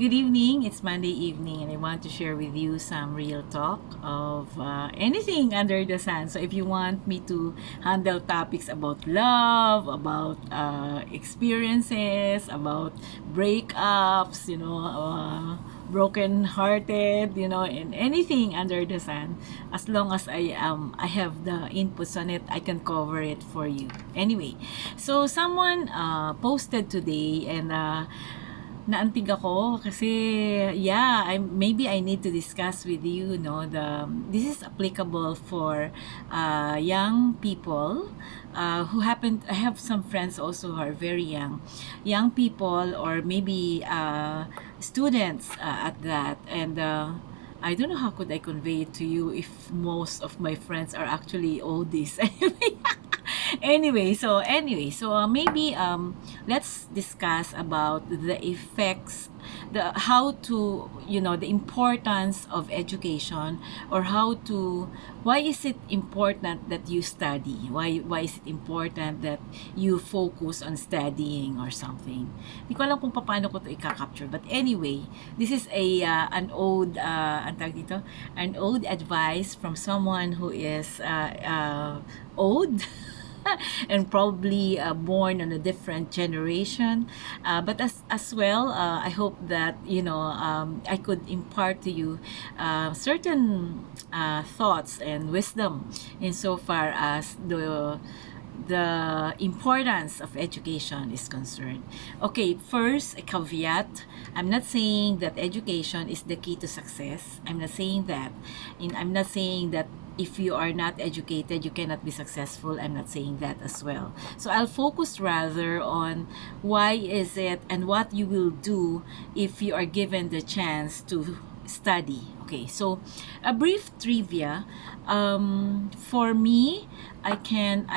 Good evening. It's Monday evening, and I want to share with you some real talk of anything under the sun. So, if you want me to handle topics about love, about experiences, about breakups, broken hearted, and anything under the sun, as long as I have the inputs on it, I can cover it for you. Anyway, so someone posted today, and naantig ako kasi yeah, maybe I need to discuss with you, this is applicable for young people who happen. I have some friends also who are very young people, or maybe students at that. And I don't know how could I convey it to you if most of my friends are actually oldies. Anyway, so maybe let's discuss about the effects, the how to, the importance of education, or how to, why is it important that you study, why is it important that you focus on studying or something. Hindi ko alam kung paano ko to i-capture, but anyway, this is an old advice from someone who is old and probably born on a different generation. But as well, I hope that I could impart to you certain thoughts and wisdom insofar as the importance of education is concerned. Okay, first, a caveat. I'm not saying that education is the key to success. I'm not saying that. I'm not saying that if you are not educated, you cannot be successful. I'm not saying that as well. So I'll focus rather on why is it and what you will do if you are given the chance to study. Okay, so a brief trivia. For me, I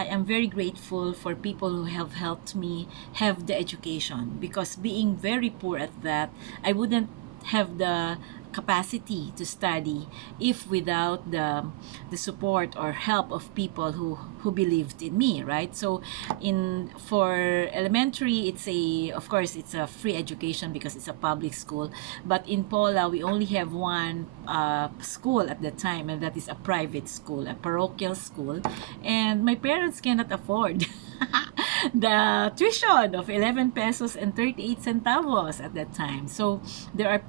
am very grateful for people who have helped me have the education, because being very poor at that, I wouldn't have the capacity to study if without the support or help of people who believed in me, right? So in for elementary, it's a of course it's a free education because it's a public school, but in Pola we only have one school at the time, and that is a private school, a parochial school, and my parents cannot afford the tuition of 11 pesos and 38 centavos at that time. So there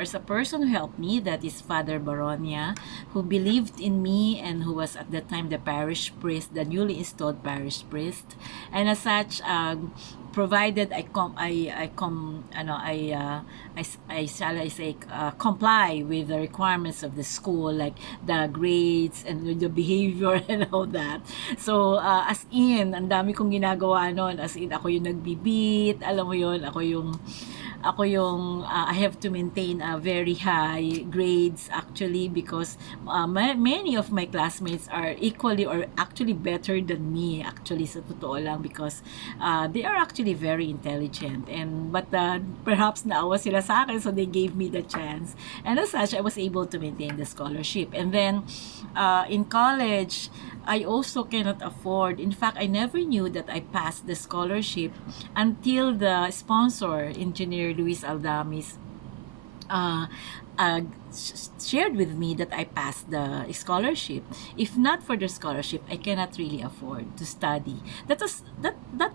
is a person who helped me, that is Father Baronia, who believed in me and who was at that time the parish priest, the newly installed parish priest. And as such, provided I shall I say comply with the requirements of the school, like the grades and the behavior and all that. So as in, ang dami kong ginagawa noon, as in ako yung nagbibit, alam mo yon, I have to maintain a very high grades actually, because many of my classmates are equally or actually better than me actually, sa totoo lang, because they are actually very intelligent, and but perhaps naawa sila sa akin, so they gave me the chance, and as such I was able to maintain the scholarship. And then in college, I also cannot afford. In fact, I never knew that I passed the scholarship until the sponsor, Engineer Luis Aldamis, uh, uh, shared with me that I passed the scholarship. If not for the scholarship, I cannot really afford to study. That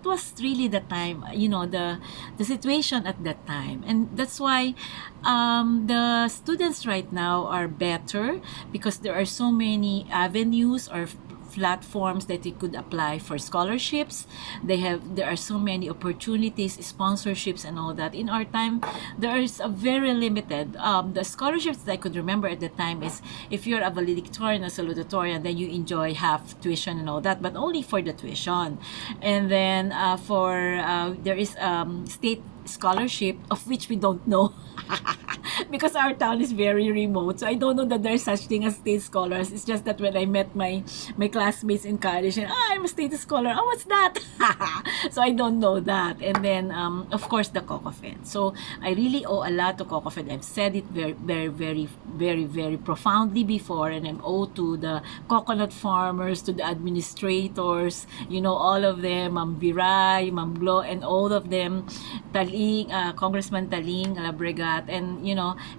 was really the time, the situation at that time, and that's why the students right now are better, because there are so many avenues or platforms that they could apply for scholarships. There are so many opportunities, sponsorships, and all that. In our time, there is a very limited. The scholarships that I could remember at the time is if you're a valedictorian or salutatorian, then you enjoy half tuition and all that, but only for the tuition. And then for there is state scholarship, of which we don't know because our town is very remote. So I don't know that there's such thing as state scholars. It's just that when I met my classmates in college, and I'm a state scholar. Oh, what's that? So I don't know that. And then of course the Kokofed. So I really owe a lot to Kokofed. I've said it very profoundly before, and I'm owed to the coconut farmers, to the administrators, all of them, Ma'am Viray, Ma'am Glo, and all of them, Taling, Congressman Taling, Labregat, and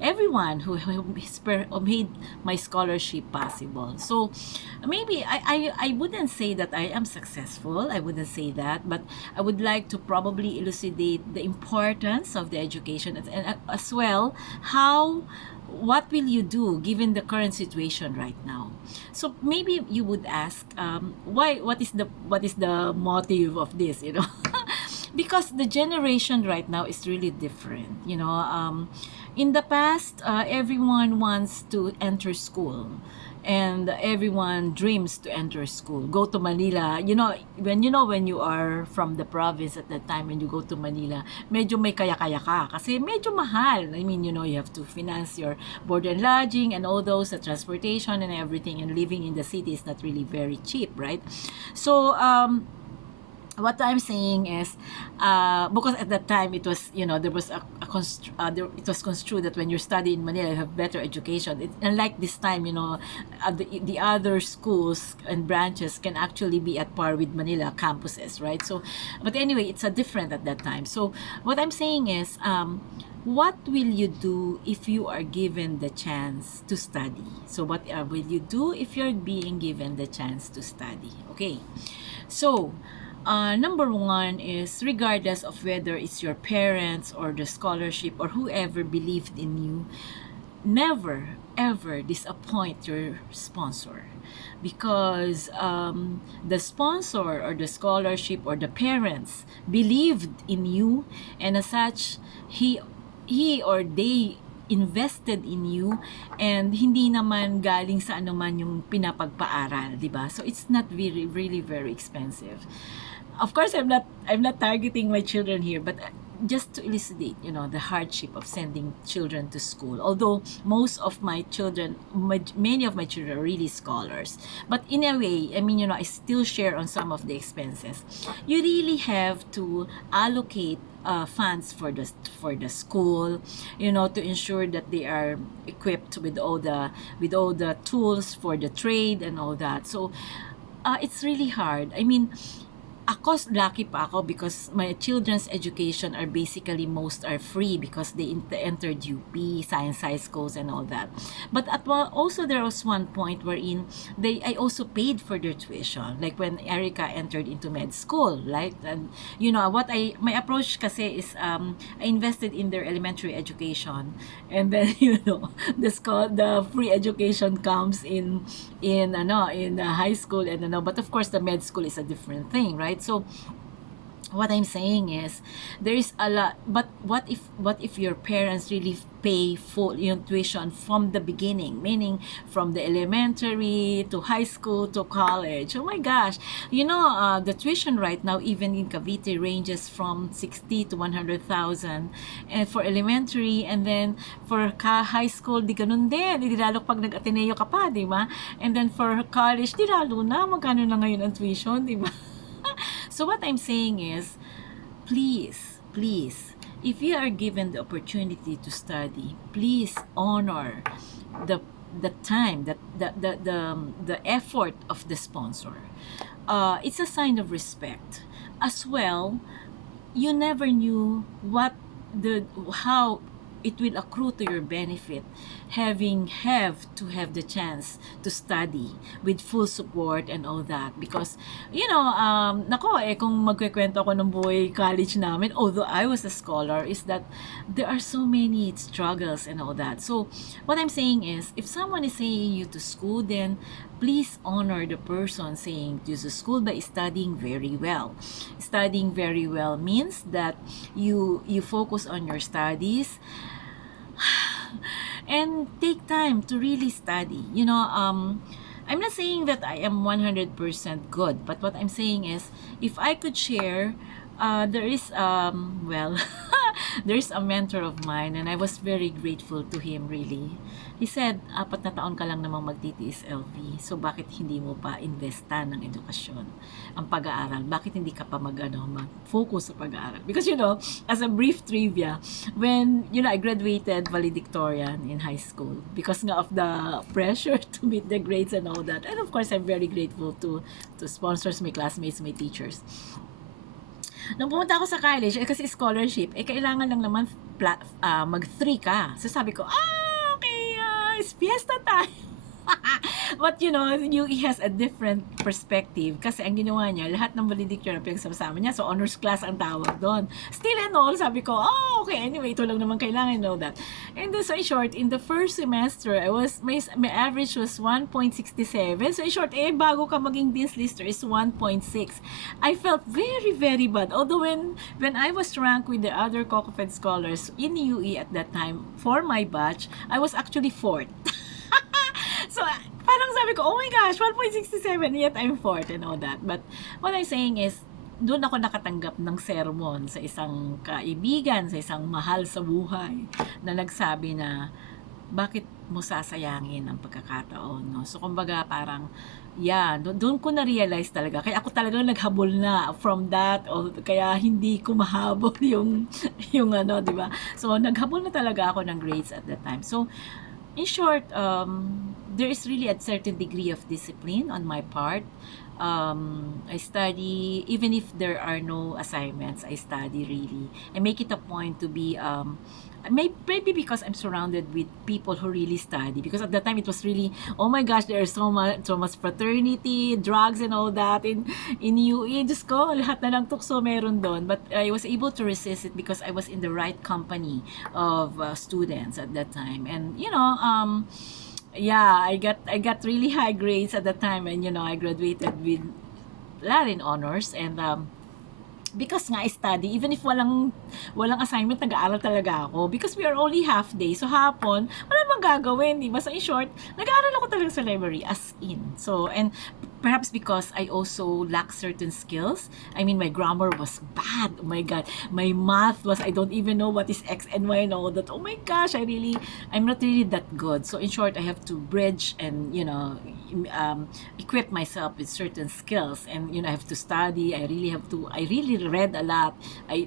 everyone who made my scholarship possible. So maybe I wouldn't say that I am successful. I wouldn't say that, but I would like to probably elucidate the importance of the education, and as well how what will you do given the current situation right now. So maybe you would ask, why, what is the motive of this, because the generation right now is really different. In the past, everyone wants to enter school, and everyone dreams to enter school, go to Manila. When you are from the province at that time, when you go to Manila, medyo may kaya-kaya ka kasi medyo mahal. I mean, you have to finance your board and lodging and all those, the transportation and everything, and living in the city is not really very cheap, right? So what I'm saying is, because at that time it was, there was it was construed that when you're studying in Manila, you have better education. Unlike this time, the other schools and branches can actually be at par with Manila campuses, right? So, but anyway, it's a different at that time. So, what I'm saying is, what will you do if you are given the chance to study? So, what will you do if you're being given the chance to study? Okay, so number one is, regardless of whether it's your parents or the scholarship or whoever believed in you, never ever disappoint your sponsor, because the sponsor or the scholarship or the parents believed in you, and as such, he or they invested in you, and hindi naman galing sa anuman yung pinapagpaaral, di ba? So it's not really very expensive. Of course, I'm not targeting my children here, but just to elucidate, the hardship of sending children to school. Although most of my children, many of my children are really scholars, but in a way, I mean, I still share on some of the expenses. You really have to allocate funds for the school, to ensure that they are equipped with all the tools for the trade and all that. So it's really hard. I mean, ako, lucky pa ako because my children's education are basically, most are free because they entered UP, science high schools and all that. But also there was one point wherein I also paid for their tuition. Like when Erica entered into med school, right? And my approach kasi is, I invested in their elementary education, and then the free education comes in high school, and but of course the med school is a different thing, right? So what I'm saying is, there is a lot. But what if your parents really pay full tuition from the beginning, meaning from the elementary to high school to college? Oh my gosh, the tuition right now, even in Cavite, ranges from 60 to 100,000, and for elementary, and then for high school, di ganun din, di lalo pag nag-Ateneo ka pa, di ba? And then for college, di lalo na, magkano na ngayon ang tuition, di ba? So what I'm saying is, please, if you are given the opportunity to study, please honor the time, that the effort of the sponsor. It's a sign of respect. As well, you never knew how it will accrue to your benefit, have to have the chance to study with full support and all that. Because kung magkikwento ako ng buhay college namin, although I was a scholar, is that there are so many struggles and all that. So what I'm saying is, if someone is saying you to school, then please honor the person saying to school by studying very well. Studying very well means that you focus on your studies and take time to really study. I'm not saying that I am 100% good, but what I'm saying is, if I could share, there is well There's a mentor of mine and I was very grateful to him really. He said, 4 na taon ka lang namang magtitiis, LV. So, bakit hindi mo pa investa ng edukasyon, ang pag-aaral? Bakit hindi ka pa mag-focus sa pag-aaral? Because, as a brief trivia, when, I graduated valedictorian in high school because nga of the pressure to meet the grades and all that. And of course, I'm very grateful to sponsors, my classmates, my teachers. Nung pumunta ako sa college, kasi scholarship, kailangan lang naman mag-3 ka. So sabi ko, okay, it's fiesta time. But UE has a different perspective kasi ang ginawa niya, lahat ng valedictorian na pinagsama niya, so honors class ang tawag doon. Still and all, sabi ko, okay, anyway, ito lang naman kailangan, that. And then, so in short, in the first semester, my average was 1.67. So in short, bago ka maging Dean's Lister is 1.6. I felt very, very bad. Although when I was ranked with the other Coco-Fed scholars in UE at that time, for my batch, I was actually 4th. So, parang sabi ko, oh my gosh, 1.67, yet I'm 4th and all that. But, what I'm saying is, doon ako nakatanggap ng sermon sa isang kaibigan, sa isang mahal sa buhay, na nagsabi na, bakit mo sasayangin ang pagkakataon, no? So, kumbaga, parang, doon ko na-realize talaga. Kaya ako talagang naghabol na from that, kaya hindi ko mahabol yung di ba? So, naghabol na talaga ako ng grades at that time. So, in short, there is really a certain degree of discipline on my part. I study, even if there are no assignments, I study really. I make it a point to be, maybe because I'm surrounded with people who really study. Because at that time, it was really, oh my gosh, there is so much fraternity, drugs and all that in UE. Just ko, lahat na lang tukso meron doon. But I was able to resist it because I was in the right company of students at that time. And, I got really high grades at that time, and I graduated with Latin honors, and because nga I study, even if walang assignment, nag-aaral talaga ako because we are only half day. So hapon, wala namang gagawin, di ba? So in short, nag-aaral ako talaga sa library as in. So, and perhaps because I also lack certain skills. I mean, my grammar was bad. Oh my God. My math was, I don't even know what is X and Y and all that. Oh my gosh, I'm not really that good. So in short, I have to bridge and, equip myself with certain skills. And, I have to study. I really read a lot.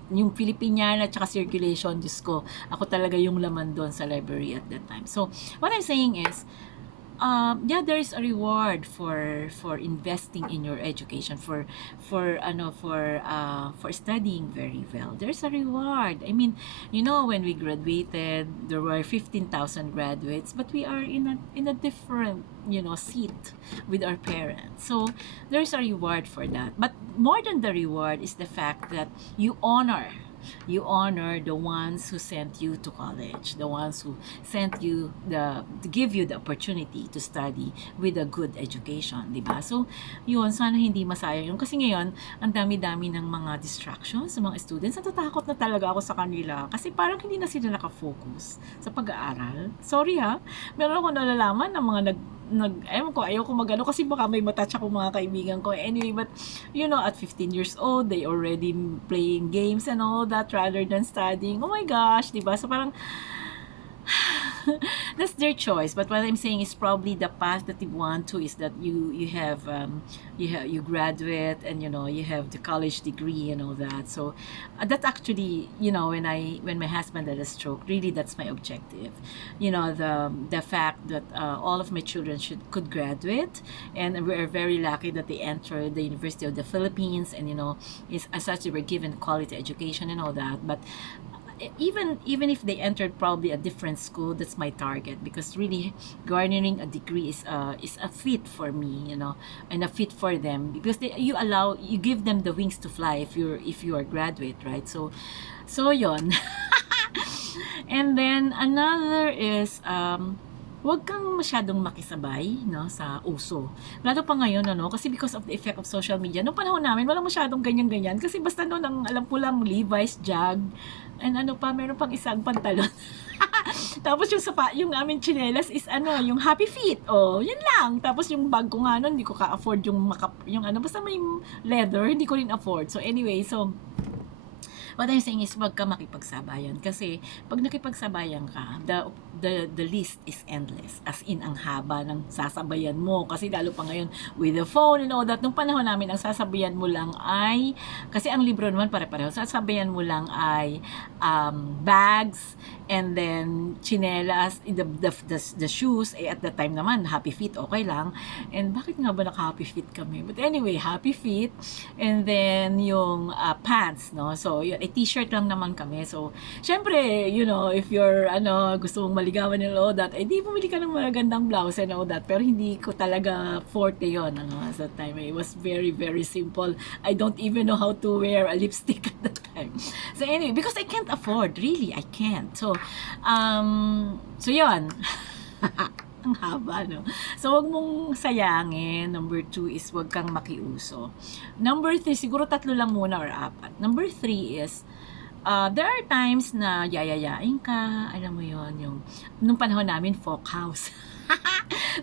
Yung Filipiniana at saka circulation, Diyos ko, ako talaga yung laman doon sa library at that time. So, what I'm saying is, there is a reward for investing in your education, for studying very well. There's a reward. I mean, when we graduated, there were 15,000 graduates, but we are in a different seat with our parents. So there's a reward for that. But more than the reward is the fact that you honor the ones who sent you to college, the ones who sent you to give you the opportunity to study with a good education, di ba? So, yun, sana hindi masayang yun. Kasi ngayon, ang dami-dami ng mga distractions sa mga students. Natatakot na talaga ako sa kanila kasi parang hindi na sila nakafocus sa pag-aaral. Sorry ha, meron ako nalalaman ng mga ayaw ko magano kasi baka may matouch ako mga kaibigan ko. Anyway, but at 15 years old, they already playing games and all that rather than studying. Oh my gosh, diba? So parang that's their choice. But what I'm saying is probably the path that you want to is that you graduate and you have the college degree and all that. So that's actually when my husband had a stroke, really that's my objective. The fact that all of my children could graduate, and we're very lucky that they entered the University of the Philippines, and is as such they were given quality education and all that. But even if they entered probably a different school, that's my target, because really garnering a degree is a fit for me, and a fit for them, because you give them the wings to fly if you are a graduate, right? So yon. And then another is wag kang masyadong makisabay sa uso. Lalo pa ngayon kasi because of the effect of social media. Noong panahon namin walang masyadong ganyan-ganyan kasi basta ang alam ko lang Levi's jag and meron pang isang pantalon. Tapos yung aming tsinelas is yung Happy Feet. Yun lang. Tapos yung bag ko nga hindi ko ka-afford yung basta may leather, hindi ko rin afford. So anyway, What I'm saying is wag ka makipagsabayan kasi pag nakipagsabayan ka, the list is endless. As in ang haba ng sasabayan mo kasi lalo pa ngayon with the phone and all that. Nung panahon namin ang sasabayan mo lang ay kasi ang libro naman pare-pareho. Sasabayan mo lang ay bags and then chinelas, the shoes at the time naman happy feet okay lang. And bakit nga ba naka-happy feet kami? But anyway, happy feet and then yung pants, no? So, yun, t-shirt lang naman kami. So, syempre, if you're, gusto mong maligawan and all that, di bumili ka ng magandang blouse and all that. Pero hindi ko talaga forte yun, at that time. It was very, very simple. I don't even know how to wear a lipstick at that time. So, anyway, because I can't afford, really, I can't. So, yun. Ang haba, no? So, wag mong sayangin. Number 2 is wag kang makiuso. Number 3, siguro 3 lang muna or 4. Number 3 is, there are times na yayayain ka, alam mo yon yung, nung panahon namin, folk house.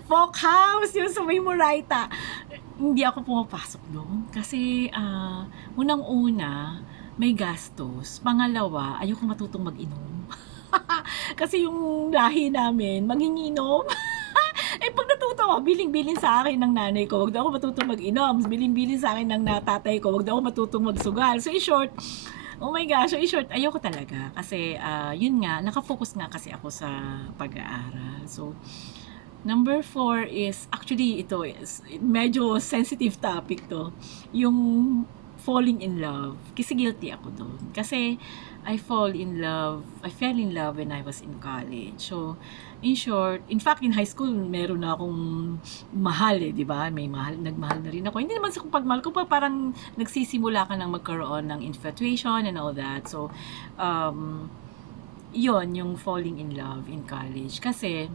Folk house, yung sa may Moraita. Hindi ako pumapasok doon. Kasi, unang-una, may gastos. Pangalawa, ayoko matutong mag-inom. Kasi yung lahi namin, manginginom. Pag natuto ako, biling-bilin sa akin ng nanay ko, wag daw ako matutong mag-inom. Biling-bilin sa akin ng tatay ko, wag daw ako matutong magsugal. So, in short, oh my gosh, so in short, ayoko talaga. Kasi, yun nga, nakafocus nga kasi ako sa pag-aaral. So, number 4 is, actually, ito is, medyo sensitive topic to. Yung falling in love. Kasi guilty ako doon. Kasi, I fell in love when I was in college. So, in short, in fact, in high school, meron na akong mahal di ba? Nagmahal na rin ako. Hindi naman sa pagmahal ko pa, parang nagsisimula ka nang magkaroon ng infatuation and all that. So, yon yung falling in love in college. Kasi,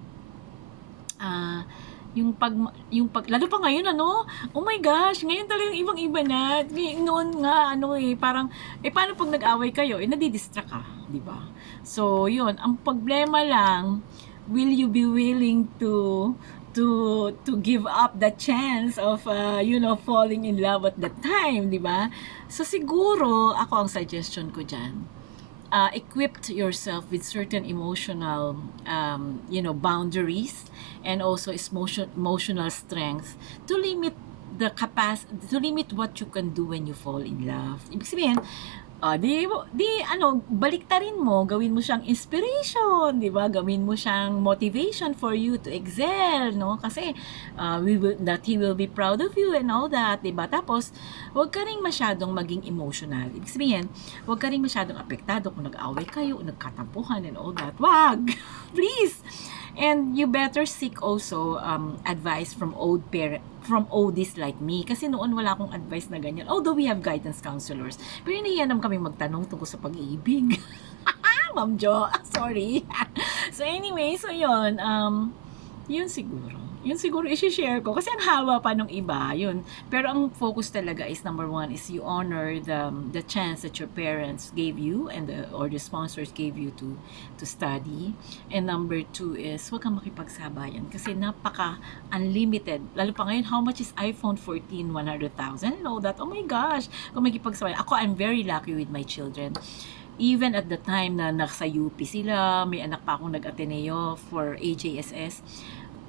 lalo pa ngayon, oh my gosh, ngayon talagang ibang-iba na. Noon nga, parang, paano pag nag-away kayo, nadidistract ka, di ba? So, yun, ang problema lang, will you be willing to give up the chance of, falling in love at that time, di ba? So, siguro, ako ang suggestion ko dyan, equipped yourself with certain emotional boundaries and also emotional strength to limit what you can do when you fall in love. Ibig sabihin, baliktarin mo, gawin mo siyang inspiration, di ba? Gawin mo siyang motivation for you to excel, no? Kasi, he will be proud of you and all that, di ba? Tapos, huwag ka rin masyadong maging emotional. Ibig sabihin, huwag ka rin masyadong apektado kung nag-away kayo, nagkatampuhan and all that. Wag! Please! And you better seek also advice from oldies like me. Kasi noon wala akong advice na ganyan. Although we have guidance counselors. Pero hinihiya naman kami magtanong tungkol sa pag-ibig. Ma'am Jo, sorry. So anyway, so yun. Yun siguro. Yun siguro i-share ko. Kasi ang haba pa nung iba. Yun. Pero ang focus talaga is number 1 is you honor the chance that your parents gave you and or the sponsors gave you to study. And number 2 is huwag kang makipagsabayan. Kasi napaka-unlimited. Lalo pa ngayon, how much is iPhone 14? 100,000 and all that. Oh my gosh. Kung makipagsabayan. Ako, I'm very lucky with my children. Even at the time na nasa UP sila, may anak pa akong nag-Ateneo for AJSS,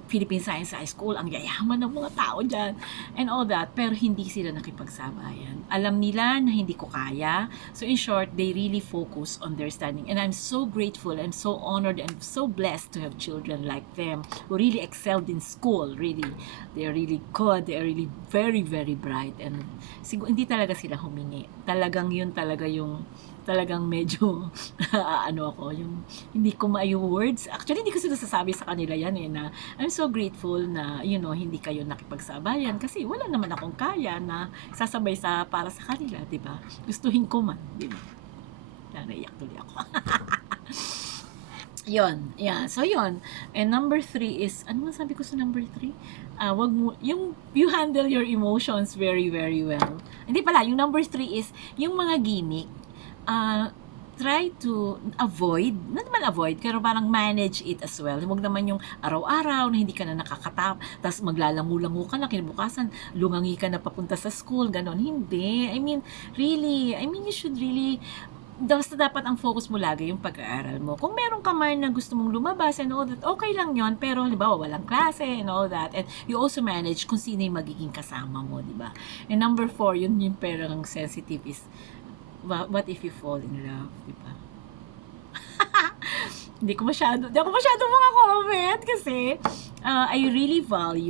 Philippine Science High School, ang yayaman ng mga tao dyan, and all that, pero hindi sila nakipagsabayan. Alam nila na hindi ko kaya, so in short, they really focus on their studying, and I'm so grateful, I'm so honored, and so blessed to have children like them, who really excelled in school, really. They are really good, they are really very, very bright, and siguro, hindi talaga sila humingi. Talagang yun talaga yung talagang medyo yung hindi ko words. Actually, hindi ko sila sasabi sa kanila yan na I'm so grateful na hindi kayo nakipagsabayan kasi wala naman akong kaya na sasabay para sa kanila, di ba? Gustuhin ko man, di ba? Naiyak tuloy ako. Yun, yeah. So yun. And number 3 is, ano sabi ko sa number 3? Wag mo, you handle your emotions very, very well. Hindi pala, yung number 3 is, yung mga gimmick, try to avoid, not naman avoid, pero parang manage it as well. Huwag naman yung araw-araw na hindi ka na nakakatap, tapos maglalangu-langu ka na, kinabukasan, lungangi ka na papunta sa school, ganon. Hindi. I mean, you should really basta dapat ang focus mo lagi yung pag-aaral mo. Kung meron ka man na gusto mong lumabas and all that, okay lang yon. Pero, halimbawa, walang klase and all that. And you also manage kung sino yung magiging kasama mo, di ba? And number 4, yun yung parang sensitive is, what if you fall in love, di ba? Hindi ako masyado mga comment kasi I really value